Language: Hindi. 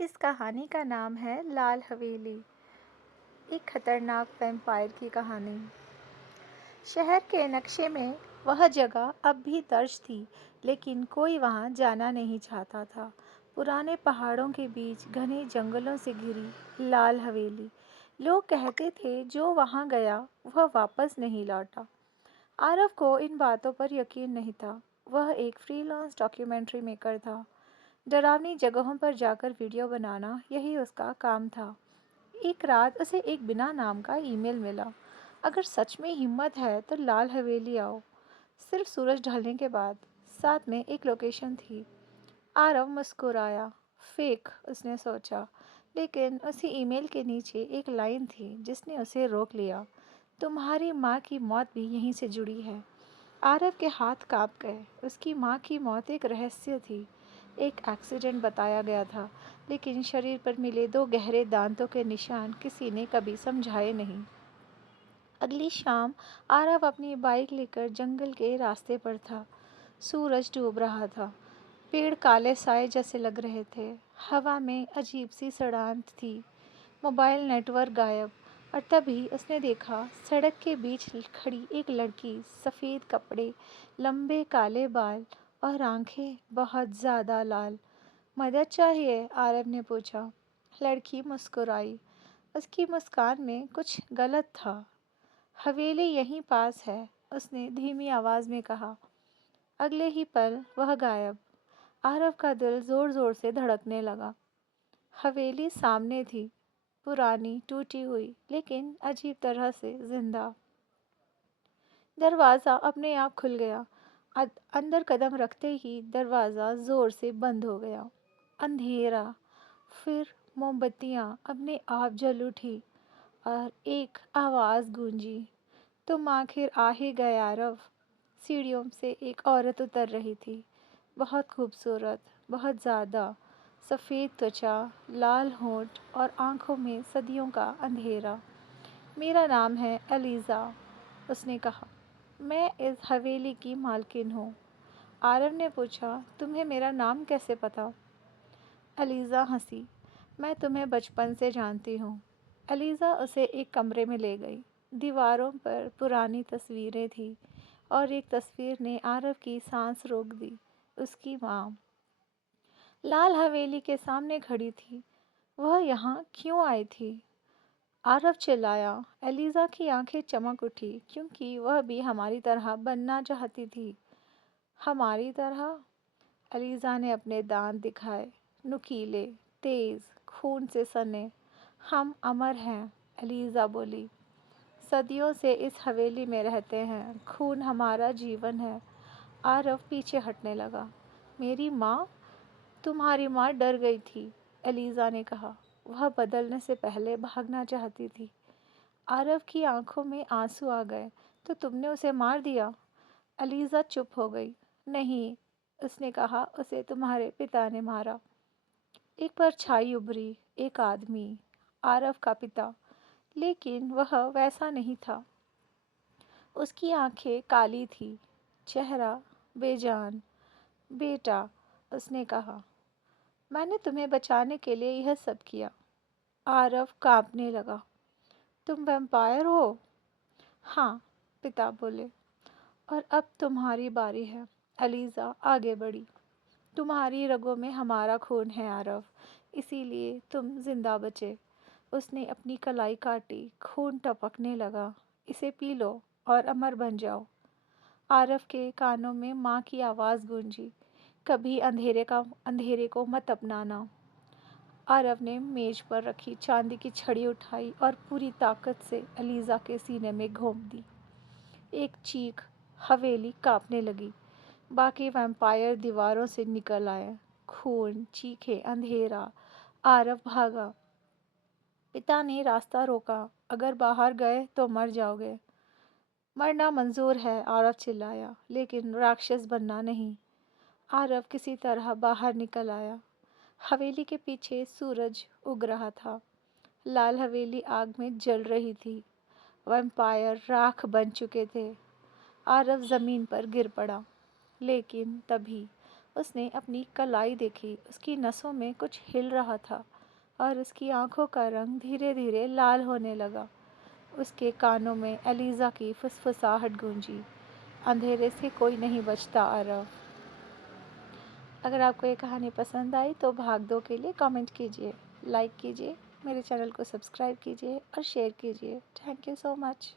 इस कहानी का नाम है लाल हवेली, एक खतरनाक वैम्पायर की कहानी। शहर के नक्शे में वह जगह अब भी दर्ज थी, लेकिन कोई वहां जाना नहीं चाहता था। पुराने पहाड़ों के बीच घने जंगलों से घिरी लाल हवेली। लोग कहते थे जो वहां गया वह वापस नहीं लौटा। आरव को इन बातों पर यकीन नहीं था। वह एक फ्रीलांस डॉक्यूमेंट्री मेकर था। डरावनी जगहों पर जाकर वीडियो बनाना यही उसका काम था। एक रात उसे एक बिना नाम का ईमेल मिला। अगर सच में हिम्मत है तो लाल हवेली आओ, सिर्फ सूरज ढलने के बाद। साथ में एक लोकेशन थी। आरव मुस्कुराया। फेक, उसने सोचा। लेकिन उसी ईमेल के नीचे एक लाइन थी जिसने उसे रोक लिया। तुम्हारी माँ की मौत भी यहीं से जुड़ी है। आरव के हाथ कांप गए। उसकी माँ की मौत एक रहस्य थी। एक एक्सीडेंट बताया गया था, लेकिन शरीर पर मिले दो गहरे दांतों के निशान किसी ने कभी समझाए नहीं। अगली शाम आरव अपनी बाइक लेकर जंगल के रास्ते पर था। सूरज डूब रहा था। पेड़ काले साए जैसे लग रहे थे। हवा में अजीब सी सड़ांत थी। मोबाइल नेटवर्क गायब। और तभी उसने देखा, सड़क के बीच खड़ी एक लड़की, सफ़ेद कपड़े, लंबे काले बाल और आंखें बहुत ज़्यादा लाल। मदद चाहिए? आरव ने पूछा। लड़की मुस्कुराई। उसकी मुस्कान में कुछ गलत था। हवेली यहीं पास है, उसने धीमी आवाज़ में कहा। अगले ही पल वह गायब। आरव का दिल ज़ोर ज़ोर से धड़कने लगा। हवेली सामने थी, पुरानी, टूटी हुई, लेकिन अजीब तरह से जिंदा। दरवाज़ा अपने आप खुल गया। अंदर कदम रखते ही दरवाज़ा ज़ोर से बंद हो गया। अंधेरा। फिर मोमबत्तियाँ अपने आप जल उठी और एक आवाज़ गूंजी। तुम आखिर आ ही गए आरव। सीढ़ियों से एक औरत उतर रही थी। बहुत खूबसूरत, बहुत ज़्यादा। सफ़ेद त्वचा, लाल होंठ और आंखों में सदियों का अंधेरा। मेरा नाम है एलिज़ा, उसने कहा। मैं इस हवेली की मालकिन हूँ। आरव ने पूछा, तुम्हें मेरा नाम कैसे पता? एलिज़ा हंसी। मैं तुम्हें बचपन से जानती हूँ। एलिज़ा उसे एक कमरे में ले गई। दीवारों पर पुरानी तस्वीरें थीं और एक तस्वीर ने आरव की सांस रोक दी। उसकी माँ लाल हवेली के सामने खड़ी थी। वह यहाँ क्यों आई थी? आरव चिल्लाया। एलिज़ा की आंखें चमक उठी, क्योंकि वह भी हमारी तरह बनना चाहती थी। हमारी तरह? एलिज़ा ने अपने दांत दिखाए, नुकीले, तेज, खून से सने। हम अमर हैं, एलिज़ा बोली। सदियों से इस हवेली में रहते हैं। खून हमारा जीवन है। आरव पीछे हटने लगा। मेरी माँ? तुम्हारी माँ डर गई थी, एलिज़ा ने कहा। वह बदलने से पहले भागना चाहती थी। आरव की आंखों में आंसू आ गए। तो तुमने उसे मार दिया? एलिज़ा चुप हो गई। नहीं, उसने कहा, उसे तुम्हारे पिता ने मारा। एक परछाई उभरी। एक आदमी, आरव का पिता। लेकिन वह वैसा नहीं था। उसकी आंखें काली थी, चेहरा बेजान। बेटा, उसने कहा, मैंने तुम्हें बचाने के लिए यह सब किया। आरव कांपने लगा। तुम वैम्पायर हो? हाँ, पिता बोले। और अब तुम्हारी बारी है। एलिज़ा आगे बढ़ी। तुम्हारी रगों में हमारा खून है आरव, इसीलिए तुम जिंदा बचे। उसने अपनी कलाई काटी। खून टपकने लगा। इसे पी लो और अमर बन जाओ। आरव के कानों में माँ की आवाज़ गूंजी। कभी अंधेरे को मत अपनाना। आरव ने मेज पर रखी चांदी की छड़ी उठाई और पूरी ताकत से एलिज़ा के सीने में घोंप दी। एक चीख। हवेली कांपने लगी। बाकी वैम्पायर दीवारों से निकल आए। खून, चीखें, अंधेरा। आरव भागा। पिता ने रास्ता रोका। अगर बाहर गए तो मर जाओगे। मरना मंजूर है, आरव चिल्लाया, लेकिन राक्षस बनना नहीं। आरव किसी तरह बाहर निकल आया। हवेली के पीछे सूरज उग रहा था। लाल हवेली आग में जल रही थी। वैम्पायर राख बन चुके थे। आरव जमीन पर गिर पड़ा। लेकिन तभी उसने अपनी कलाई देखी, उसकी नसों में कुछ हिल रहा था और उसकी आंखों का रंग धीरे धीरे लाल होने लगा। उसके कानों में एलिज़ा की फुसफुसाहट गूंजी, अंधेरे से कोई नहीं बचता आरव। अगर आपको ये कहानी पसंद आई तो भाग दो के लिए कमेंट कीजिए, लाइक कीजिए, मेरे चैनल को सब्सक्राइब कीजिए और शेयर कीजिए। Thank you so much.